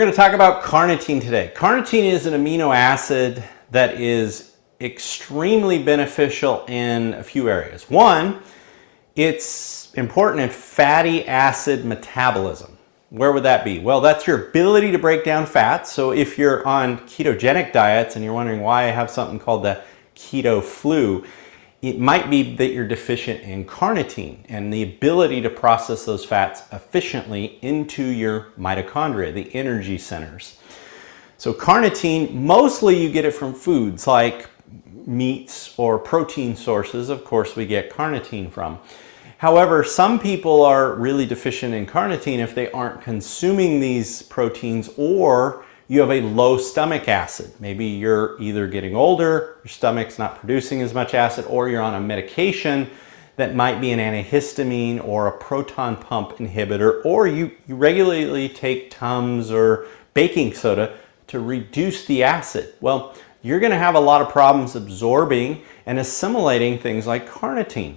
going to talk about carnitine today. Carnitine is an amino acid that is extremely beneficial in a few areas. One, it's important in fatty acid metabolism. Where would that be? Well, that's your ability to break down fats. So if you're on ketogenic diets and you're wondering why I have something called the keto flu, it might be that you're deficient in carnitine and the ability to process those fats efficiently into your mitochondria, the energy centers. So carnitine, mostly you get it from foods like meats or protein sources. Of course, we get carnitine from. However, some people are really deficient in carnitine if they aren't consuming these proteins, or you have a low stomach acid. Maybe you're either getting older, your stomach's not producing as much acid, or you're on a medication that might be an antihistamine or a proton pump inhibitor, or you regularly take Tums or baking soda to reduce the acid. Well, you're going to have a lot of problems absorbing and assimilating things like carnitine.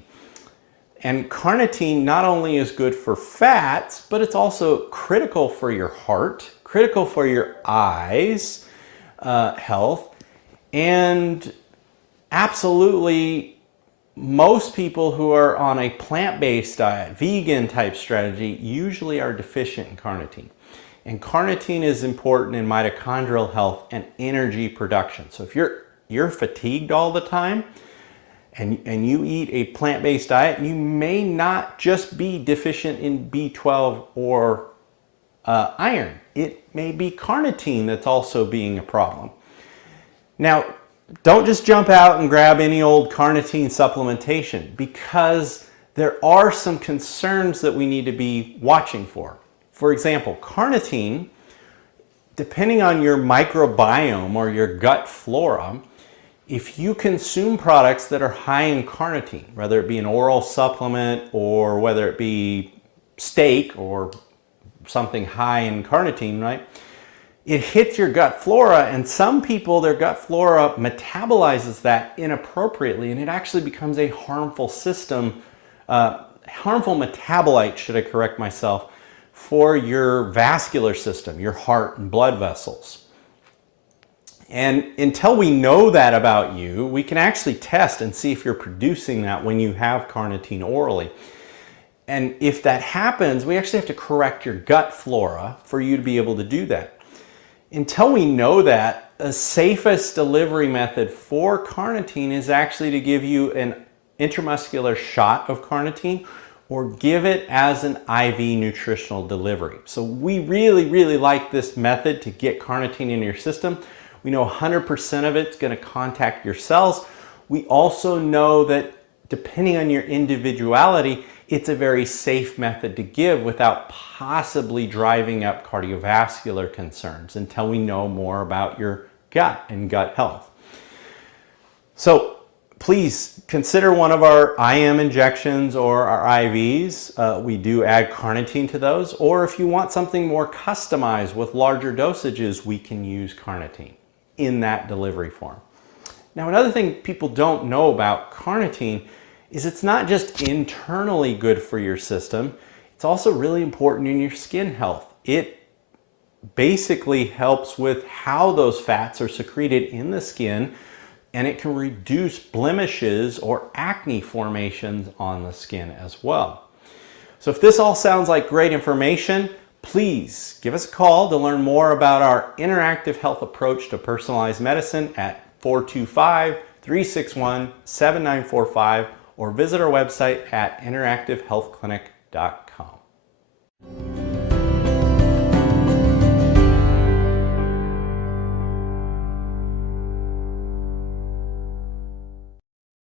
And carnitine not only is good for fats, but it's also critical for your heart, critical for your eyes health, and absolutely most people who are on a plant-based diet, vegan type strategy, usually are deficient in carnitine. And carnitine is important in mitochondrial health and energy production. So if you're fatigued all the time and you eat a plant-based diet, you may not just be deficient in B12 or iron. It may be carnitine that's also being a problem. Now, don't just jump out and grab any old carnitine supplementation, because there are some concerns that we need to be watching for. For example, carnitine, depending on your microbiome or your gut flora, if you consume products that are high in carnitine, whether it be an oral supplement or whether it be steak or something high in carnitine, right? It hits your gut flora, and some people, their gut flora metabolizes that inappropriately, and it actually becomes a harmful system, harmful metabolite, should I correct myself, for your vascular system, your heart and blood vessels. And until we know that about you, we can actually test and see if you're producing that when you have carnitine orally. And if that happens, we actually have to correct your gut flora for you to be able to do that. Until we know that, the safest delivery method for carnitine is actually to give you an intramuscular shot of carnitine or give it as an IV nutritional delivery. So we really like this method to get carnitine into your system. We know 100% of it's going to contact your cells. We also know that depending on your individuality, it's a very safe method to give without possibly driving up cardiovascular concerns until we know more about your gut and gut health. So please consider one of our IM injections or our IVs. We do add carnitine to those. Or if you want something more customized with larger dosages, we can use carnitine in that delivery form. Now, another thing people don't know about carnitine is it's not just internally good for your system, it's also really important in your skin health. It basically helps with how those fats are secreted in the skin, and it can reduce blemishes or acne formations on the skin as well. So if this all sounds like great information, please give us a call to learn more about our interactive health approach to personalized medicine at 425-361-7945, or visit our website at interactivehealthclinic.com.